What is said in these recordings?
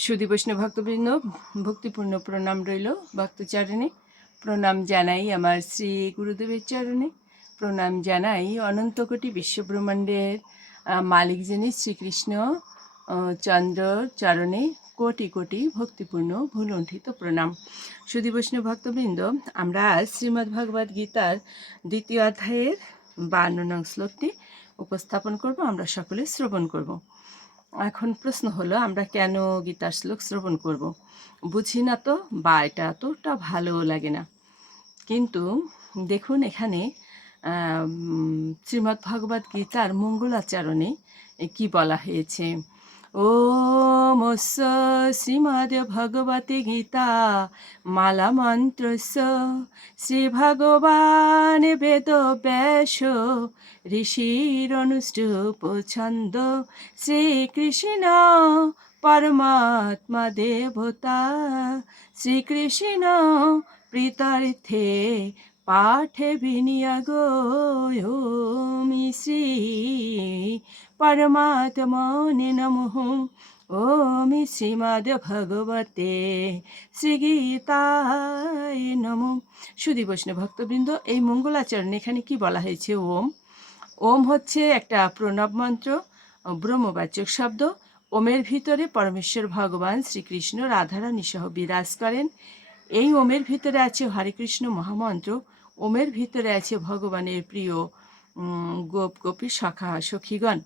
সুদী বৈষ্ণব ভক্তবৃন্দ, ভক্তিপূর্ণ প্রণাম রইল ভক্তচারণে। প্রণাম জানাই আমার শ্রী গুরুদেবের চরণে। প্রণাম জানাই অনন্ত কোটি বিশ্বব্রহ্মাণ্ডের মালিক যিনি শ্রীকৃষ্ণ চন্দ্র চরণে কোটি কোটি ভক্তিপূর্ণ ভুলণ্ঠিত প্রণাম। সুদী বৈষ্ণব ভক্তবৃন্দ, আমরা আজ শ্রীমদ্ ভগবদ গীতার দ্বিতীয় অধ্যায়ের বান্ন নং শ্লোকটি উপস্থাপন করব। আমরা সকলে শ্রবণ করব। এখন প্রশ্ন হলো, আমরা কেন গীতার শ্লোক শ্রবণ করব? বুঝি না তো, বা এটা এতটা ভালো লাগে না। কিন্তু দেখুন এখানে শ্রীমদ্ ভগবত গীতার মঙ্গলাচরণে কি বলা হয়েছে? ও মস্য শ্রীমদ ভগবতে গীতা মালা মন্ত্রস্য শ্রী ভগবান বেদ ব্যাস ঋষির অনুষ্ঠুপ শ্রীকৃষ্ণ পরমাত্মা দেবতা শ্রীকৃষ্ণ প্রীতার্থে পাঠে বিনিয়োগ শ্রী নমঃ ওমি শ্রীমদ ভগবতে শ্রীগীতায় নম সুদী বৈষ্ণব ভক্তবৃন্দ, এই মঙ্গলাচরণ এখানে কি বলা হয়েছে? ওম। ওম হচ্ছে একটা প্রণব মন্ত্র, ব্রহ্মবাচক শব্দ। ওমের ভিতরে পরমেশ্বর ভগবান শ্রীকৃষ্ণ রাধারানী সহ বিরাজ করেন। এই ওমের ভিতরে আছে হরে কৃষ্ণ মহামন্ত্র। ওমের ভিতরে আছে ভগবানের প্রিয় গোপ গোপী সখা সখীগণ।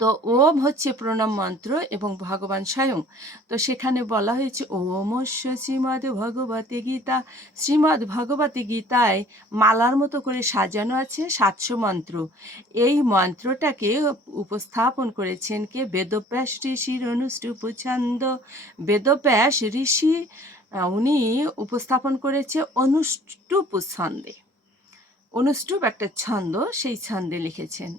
তো ওম হচ্ছে প্রণাম মন্ত্র এবং ভগবান স্বয়ং। তো সেখানে বলা হয়েছে ওমস্য শ্রীমদ ভগবতী গীতা শ্রীমদ ভগবতী গীতায় মালার মতো করে সাজানো আছে সাতশো মন্ত্র। এই মন্ত্রটাকে উপস্থাপন করেছেন কে? বেদব্যাস ঋষির অনুষ্ঠুপ ছন্দ বেদব্যাস ঋষি উনি উপস্থাপন করেছে অনুষ্টুপ ছন্দে অনুষ্টুপ একটা ছন্দ, সেই ছন্দে লিখেছেন।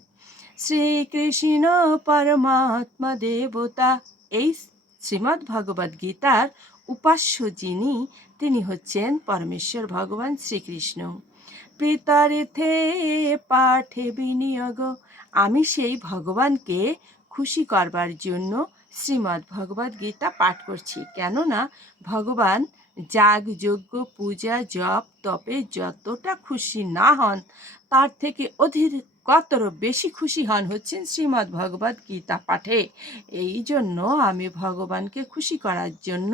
শ্রীকৃষ্ণ পরমাত্মা দেবতা। এই শ্রীমদ্ ভগবদ গীতার উপাস্য যিনি, তিনি হচ্ছেন পরমেশ্বর ভগবান শ্রীকৃষ্ণ। প্রীতারিথে পাঠে বিনিয়োগ। আমি সেই ভগবানকে খুশি করবার জন্য শ্রীমদ্ ভগবদ গীতা পাঠ করছি। কেননা ভগবান যাগ, যজ্ঞ, পূজা, জপ, তপে যতটা খুশি না হন, তার থেকে অধিকতর বেশি খুশি হন হচ্ছেন শ্রীমদ্ ভগবদ গীতা পাঠে। এই জন্য আমি ভগবানকে খুশি করার জন্য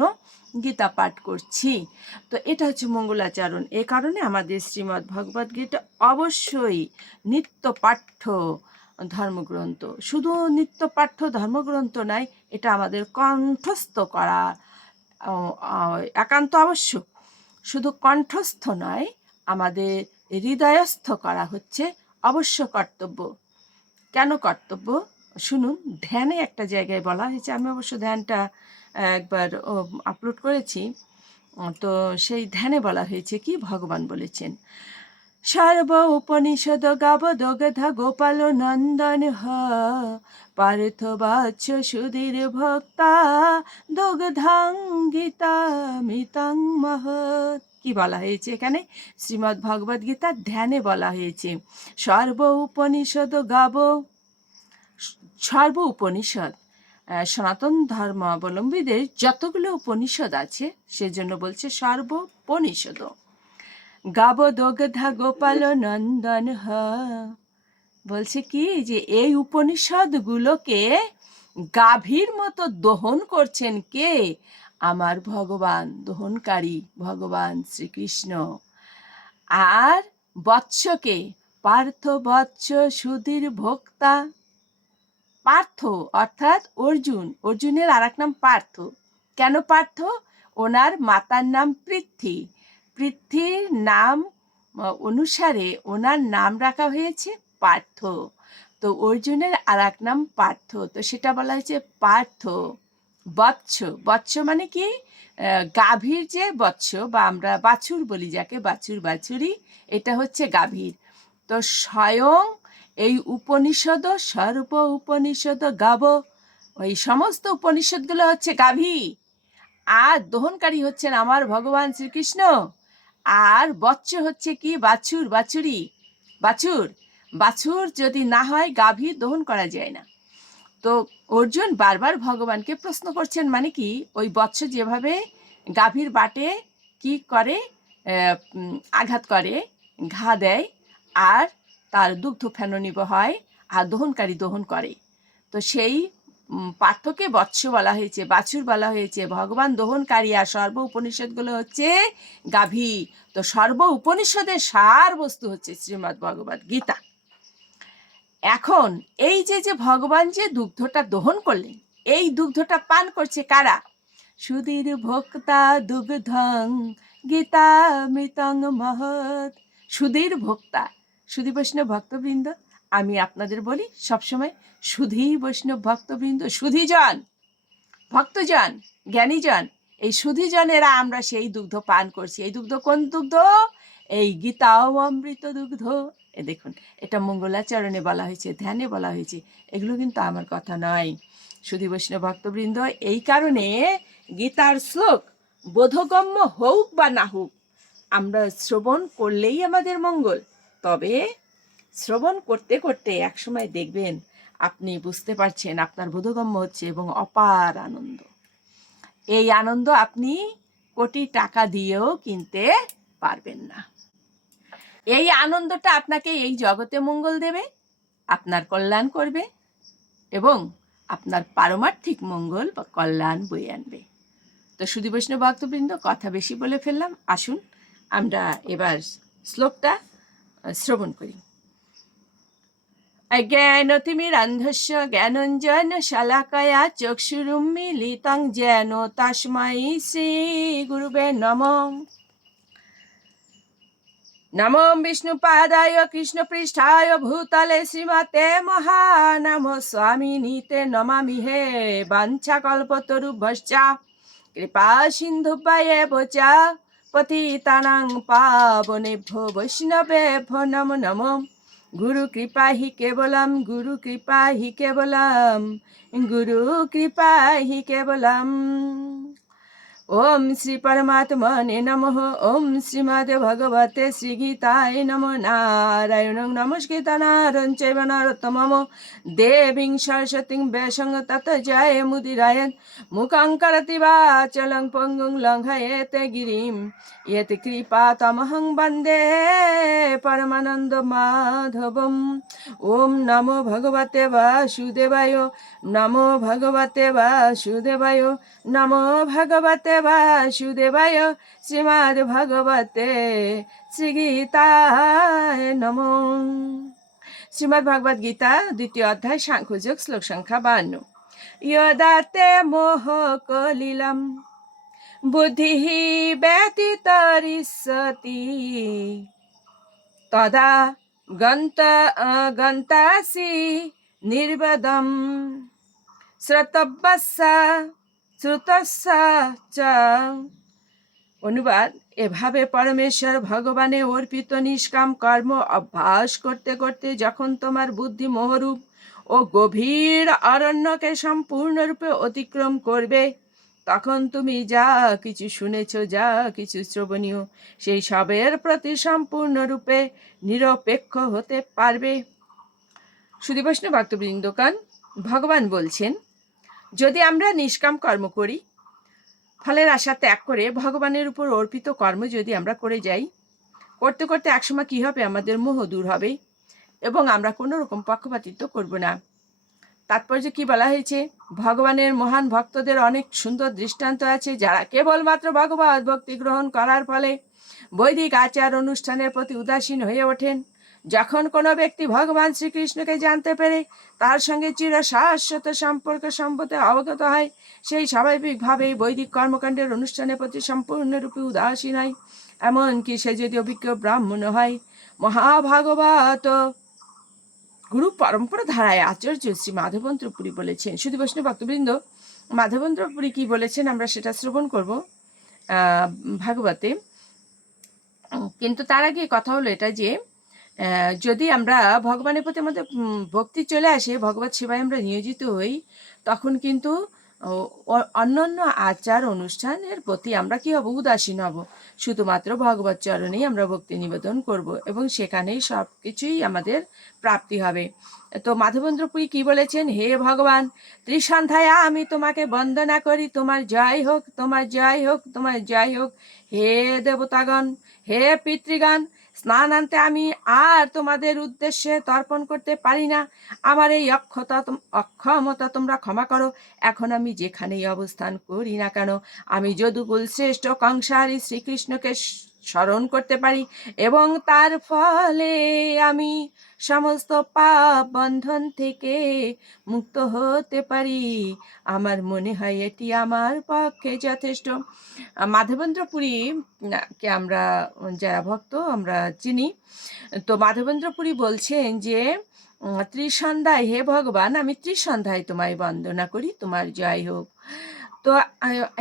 গীতা পাঠ করছি। তো এটা হচ্ছে মঙ্গলাচরণ। এ কারণে আমাদের শ্রীমদ্ ভগবদ গীতা অবশ্যই নিত্য পাঠ্য ধর্মগ্রন্থ। শুধু নিত্য পাঠ্য ধর্মগ্রন্থ নয়, এটা আমাদের কণ্ঠস্থ করা একান্ত আবশ্যক। শুধু কণ্ঠস্থ নয়, আমাদের হৃদয়স্থ করা হচ্ছে অবশ্য কর্তব্য। কেন কর্তব্য? শুনুন, ধ্যানে একটা জায়গায় বলা হয়েছে, আমি অবশ্য ধ্যানটা একবার আপলোড করেছি। তো সেই ধ্যানে বলা হয়েছে কি? ভগবান বলেছেন। সর্ব উপনিষদ গাব দগধা গোপাল নন্দন হ পার্থ বাচ্য সুধীর ভক্তা দগ্ধাং গীতা মিতাং মহৎ কি বলা হয়েছে এখানে? শ্রীমদ্ ভগবদ গীতার ধ্যানে বলা হয়েছে। সর্ব উপনিষদ গাব সর্ব উপনিষদ সনাতন ধর্মাবলম্বীদের যতগুলো উপনিষদ আছে, সেজন্য বলছে সর্বোপনিষদ গাব দগধা গোপাল নন্দন হ বলছে কি যে এই উপনিষদগুলোকে গাভীর মতো দহন করছেন কে? আমার ভগবান, দহনকারী ভগবান শ্রীকৃষ্ণ। আর বৎসকে, পার্থ বৎস সুধীর ভোক্তা। পার্থ অর্থাৎ অর্জুন, অর্জুনের আর নাম পার্থ। কেন পার্থ? ওনার মাতার নাম পৃথ্বী। পৃথ্বীর নাম অনুসারে ওনার নাম রাখা হয়েছে পার্থ। তো অর্জুনের আর এক নাম পার্থ। তো সেটা বলা হয়েছে পার্থ। বৎস। বৎস মানে কি? গাভীর যে বৎস বা আমরা বাছুর বলি যাকে, বাছুর বাছুরি এটা হচ্ছে গাভীর। তো স্বয়ং এই উপনিষদ, সর্ব উপনিষদ গাব, ওই সমস্ত উপনিষদগুলো হচ্ছে গাভী। আর দহনকারী হচ্ছেন আমার ভগবান শ্রীকৃষ্ণ। আর বৎস হচ্ছে কি? বাছুর, বাছুরি। বাছুর বাছুর যদি না হয় গাভী দহন করা যায় না। তো অর্জুন বারবার ভগবানকে প্রশ্ন করছেন মানে কি? ওই বৎস যেভাবে গাভীর বাটে কি করে? আঘাত করে, ঘা দেয় আর তার দুগ্ধ ফেননিব হয় আর দহনকারী দহন করে। তো সেই পার্থকে বৎস বলা হয়েছে, বাছুর বলা হয়েছে, ভগবান দহনকারী আর সর্ব উপনিষদগুলো হচ্ছে গাভী। তো সর্ব উপনিষদের সার বস্তু হচ্ছে শ্রীমদ্ ভগবত গীতা। এখন এই যে যে ভগবান যে দুগ্ধটা দহন করলেন, এই দুগ্ধটা পান করছে কারা? সুধীর ভোক্তা দুগ্ধং গীতা মৃতং মহৎ। সুধীর ভোক্তা সুধী ভক্তবৃন্দ, আমি আপনাদের বলি, সবসময় সুধী বৈষ্ণব ভক্তবৃন্দ, সুধীজন, ভক্তজন, জ্ঞানীজন, এই সুধীজনেরা আমরা সেই দুগ্ধ পান করছি। এই দুগ্ধ কোন দুগ্ধ? এই গীতা অমৃত দুগ্ধ। এ দেখুন, এটা মঙ্গলাচরণে বলা হয়েছে, ধ্যানে বলা হয়েছে, এগুলো কিন্তু আমার কথা নয়। সুধী বৈষ্ণব ভক্তবৃন্দ, এই কারণে গীতার শ্লোক, বোধগম্য হোক বা না হোক আমরা শ্রবণ করলেই আমাদের মঙ্গল। তবে শ্রবণ করতে করতে একসময় দেখবেন আপনি বুঝতে পারছেন, আপনার বোধগম্য হচ্ছে এবং অপার আনন্দ। এই আনন্দ আপনি কোটি টাকা দিয়েও কিনতে পারবেন না। এই আনন্দটা আপনাকে এই জগতে মঙ্গল দেবে, আপনার কল্যাণ করবে এবং আপনার পারমার্থিক মঙ্গল বা কল্যাণ বয়ে আনবে। তো সুধী বৈষ্ণব ভক্তবৃন্দ, কথা বেশি বলে ফেললাম। আসুন, আমরা এবার শ্লোকটা শ্রবণ করি। জ্ঞানতিমিরন্ধস্য জ্ঞানঞ্জন শালাকয়া চক্ষুরুন্মিলিতং যেন তস্मै শ্রী গুরুবে নমঃ নমো বিষ্ণুপাদায় কৃষ্ণপৃষ্ঠায় ভূতলে শ্রীমতে মহানম স্বামিনীতে নমামি হে বাঞ্ছাকল্পতরুভশ্চ কৃপা সিন্ধুপায়েব চ পতিতানাং পাবনেভ্যো নমো গুরু কৃপা হি কেবলম গুরু কৃপা হি কেবলম গুরু কৃপা হি কেবলম। ওম শ্রী পরমাত্মনে নমঃ ওম শ্রীমদ ভগবতে শ্রীগীতায় নমো নারায়ণ নমস্কৃত নারং চৈব নরোত্তমম দেবীং সরস্বতীং বেসঙ্গ তত জয় মুদিরায়ণ মুখং করতি বাচলং পঙ্গুং লঙ্ঘয়েতে গিরিম ইয়ত কৃপা তমহং বন্দে পরমানন্দ মাধবম ওম নমো ভগবতে বাসুদেবায় নমো ভগবতে বাসুদেবায় নমো ভগবতে বাসুদেবায় শ্রীমদ্ ভগবতে শ্রীগীতায় নমো শ্রীমদ্ ভগবদ গীতা দ্বিতীয় অধ্যায় সাংখ্যযোগ শ্লোক সংখ্যা বান্ন ইয়দাতে মোহ কলিলম বুদ্ধি ব্যতীতরিষ্যতি তদা গন্ত গন্তাসি নির্বদম শ্রতব্যস্য অনুবাদ, এভাবে পরমেশ্বর ভগবানে অর্পিত নিষ্কাম কর্ম অভ্যাস করতে করতে যখন তোমার বুদ্ধি মোহরূপ ও গভীর অরণ্যকে সম্পূর্ণরূপে অতিক্রম করবে, তখন তুমি যা কিছু শুনেছ, যা কিছু শ্রবণীয়, সেই সবের প্রতি সম্পূর্ণরূপে নিরপেক্ষ হতে পারবে। সুদী বৈষ্ণব ভক্তবৃন্দকান ভগবান বলছেন যদি আমরা নিষ্কাম কর্ম করি, ফলের আশা ত্যাগ করে ভগবানের উপর অর্পিত কর্ম যদি আমরা করে যাই, করতে করতে একসময় কী হবে? আমাদের মোহ দূর হবে এবং আমরা কোনো রকম পক্ষপাতিত্ব করব না। তাৎপর্য কি বলা হয়েছে? ভগবানের মহান ভক্তদের অনেক সুন্দর দৃষ্টান্ত আছে, যারা কেবলমাত্র ভগবত ভক্তি গ্রহণ করার ফলে বৈদিক আচার অনুষ্ঠানের প্রতি উদাসীন হয়ে ওঠেন। যখন কোনো ব্যক্তি ভগবান শ্রীকৃষ্ণকে জানতে পেরে তার সঙ্গে চির শাশ্বত সম্পর্ক সম্পর্কে অবগত হয়, সেই স্বাভাবিকভাবেই বৈদিক কর্মকাণ্ডের অনুষ্ঠানের প্রতি সম্পূর্ণরূপে উদাসীন হয় এমনকি সে যদি অভিজ্ঞ ব্রাহ্মণ হয়, মহাভাগবত গুরু পরম্পরা ধারায় আচার্য শ্রী মাধবন্ত্র পুরী বলেছেন, শুধু বৈষ্ণব ভক্তবৃন্দ মাধবন্ত্র পুরী কি বলেছেন আমরা সেটা শ্রবণ করব ভাগবতে। কিন্তু তার আগে কথা হলো এটা যে যদি আমরা ভগবানের প্রতি আমাদের ভক্তি চলে আসে, ভগবত সেবায় আমরা নিয়োজিত হই, তখন কিন্তু অন্যান্য আচার অনুষ্ঠানের প্রতি আমরা কি হব? উদাসীন হব। শুধুমাত্র ভগবত চরণেই আমরা ভক্তি নিবেদন করব এবং সেখানেই সব কিছুই আমাদের প্রাপ্তি হবে। তো মাধবেন্দ্রপুরী কি বলেছেন? হে ভগবান, ত্রিসন্ধ্যায় আমি তোমাকে বন্দনা করি, তোমার জয় হোক, তোমার জয় হোক, তোমার জয় হোক। হে দেবতাগণ, হে পিতৃগণ স্নানান্তে আমি আর তোমাদের উদ্দেশ্যে তর্পণ করতে পারি না। আমার এই অক্ষতা অক্ষমতা তোমরা ক্ষমা করো। এখন আমি যেখানেই অবস্থান করি না কেন, আমি যদুকুল শ্রেষ্ঠ কংসারী শ্রীকৃষ্ণকে স্মরণ করতে পারি। এবং তার ফলে আমি সমস্ত পাপ বন্ধন থেকে মুক্ত হতে পারি। আমার মনে হয় এটি আমার পক্ষে যথেষ্ট। আহ, মাধবেন্দ্র পুরী কে আমরা যারা ভক্ত আমরা চিনি। তো মাধবেন্দ্র পুরী বলছেন যে ত্রিসন্ধ্যায় হে ভগবান আমি ত্রিসন্ধ্যায় তোমায় বন্দনা করি তোমার জয় হোক। তো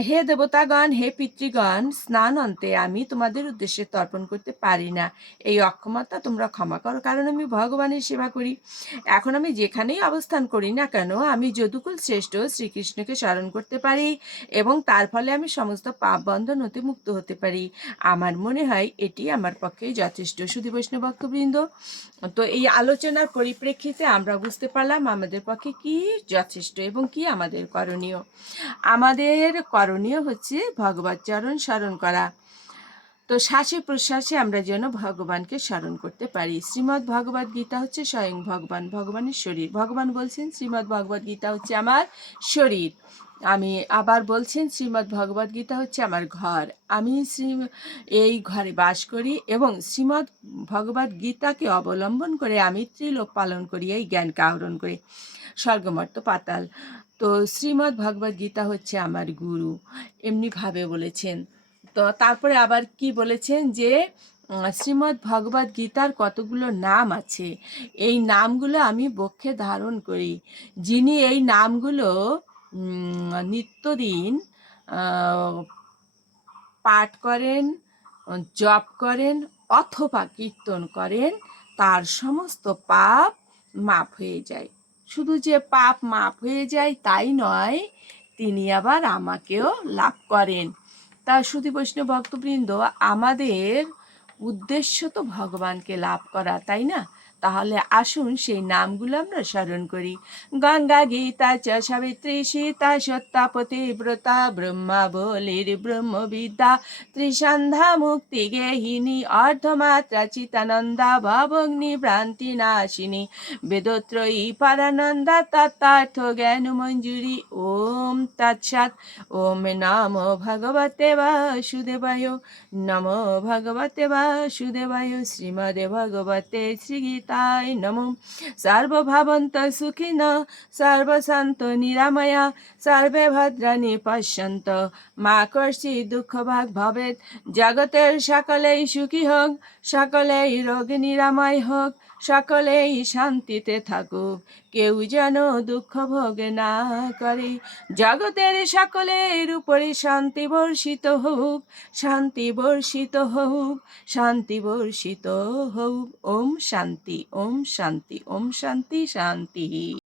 হে দেবতাগণ, হে পিতৃগণ, স্নান অন্তে আমি তোমাদের উদ্দেশ্যে তর্পণ করতে পারি না। এই অক্ষমতা তোমরা ক্ষমা করো, কারণ আমি ভগবানের সেবা করি। এখন আমি যেখানেই অবস্থান করি না কেন, আমি যদুকুল শ্রেষ্ঠ, শ্রীকৃষ্ণকে স্মরণ করতে পারি এবং তার ফলে আমি সমস্ত পাপ বন্ধন হতে মুক্ত হতে পারি। আমার মনে হয় এটি আমার পক্ষে যথেষ্ট। শুধু বৈষ্ণব ভক্তবৃন্দ, তো এই আলোচনার পরিপ্রেক্ষিতে আমরা বুঝতে পারলাম আমাদের পক্ষে কি যথেষ্ট এবং কি আমাদের করণীয়। আমাদের করণীয় হচ্ছে ভগবত চরণ স্মরণ করা। তো শ্বাসে প্রশ্বাসে আমরা যেন ভগবানকে স্মরণ করতে পারি। শ্রীমদ্ ভগবদ গীতা হচ্ছে স্বয়ং ভগবান, ভগবানের শরীর। ভগবান বলছেন, শ্রীমদ্ ভগবদ গীতা হচ্ছে আমার শরীর। আমি আবার বলছেন, শ্রীমদ্ ভগবদ গীতা হচ্ছে আমার ঘর। আমি শ্রী, এই ঘরে বাস করি এবং শ্রীমদ্ ভগবদ গীতাকে অবলম্বন করে আমি ত্রিলোক পালন করি, এই জ্ঞানকে আহরণ করি। স্বর্গমর্ত পাতাল। তো শ্রীমদ্ ভগবদ গীতা হচ্ছে আমার গুরু। এমনিভাবে বলেছেন। তো তারপরে আবার কি বলেছেন যে উম, শ্রীমদ্ ভগবদ গীতার কতগুলো নাম আছে? এই নামগুলো আমি বক্ষে ধারণ করি। যিনি এই নামগুলো নিত্যদিন পাঠ করেন জপ করেন অথবা কীর্তন করেন তার সমস্ত পাপ মাপ হয়ে যায়। শুধু যে পাপ মাপ হয়ে যায় তাই নয়, তিনি আবার আমাকেও লাভ করেন। তা শুধু বৈষ্ণব ভক্তবৃন্দ, আমাদের উদ্দেশ্য তো ভগবানকে লাভ করা, তাই না? তাহলে আসুন সেই নামগুলো আমরা স্মরণ করি। গঙ্গা গীতা চ সাবিত্রী সীতা, সত্যাপতি ব্রতা, ব্রহ্মা বলির ব্রহ্মবিদ্যা, ত্রিসন্ধ্যা মুক্তি গেহিনী, অর্ধমাত্রা চিতানন্দা, ভবগ্নি ভ্রান্তি নাশিনী, বেদত্রয়ী পরানন্দা তত্তার্থ জ্ঞান মঞ্জুরি, ওম তৎসাৎ। ওম নম ভগবতে বাসুদেবায়, নম ভগবতে বাসুদেবায়, শ্রীমদে ভগবতে শ্রীগীতায় নম সার্বভাবন্ত সুখিন সর্বশান্ত নিরাময়া সর্বে ভদ্রাণী পশ্যন্ত মা কর্ষি দুঃখ ভাগ ভবেত জগতের সকলেই সুখী হোক সকলেই রোগ নিরাময় হোক সকলেই শান্তিতে থাকুক, কেউ যেন দুঃখ ভোগ না করে। জগতের সকলের উপরে শান্তি বর্ষিত হোক, শান্তি বর্ষিত হোক, শান্তি বর্ষিত হোক। ওম শান্তি ওম শান্তি ওম শান্তি শান্তি।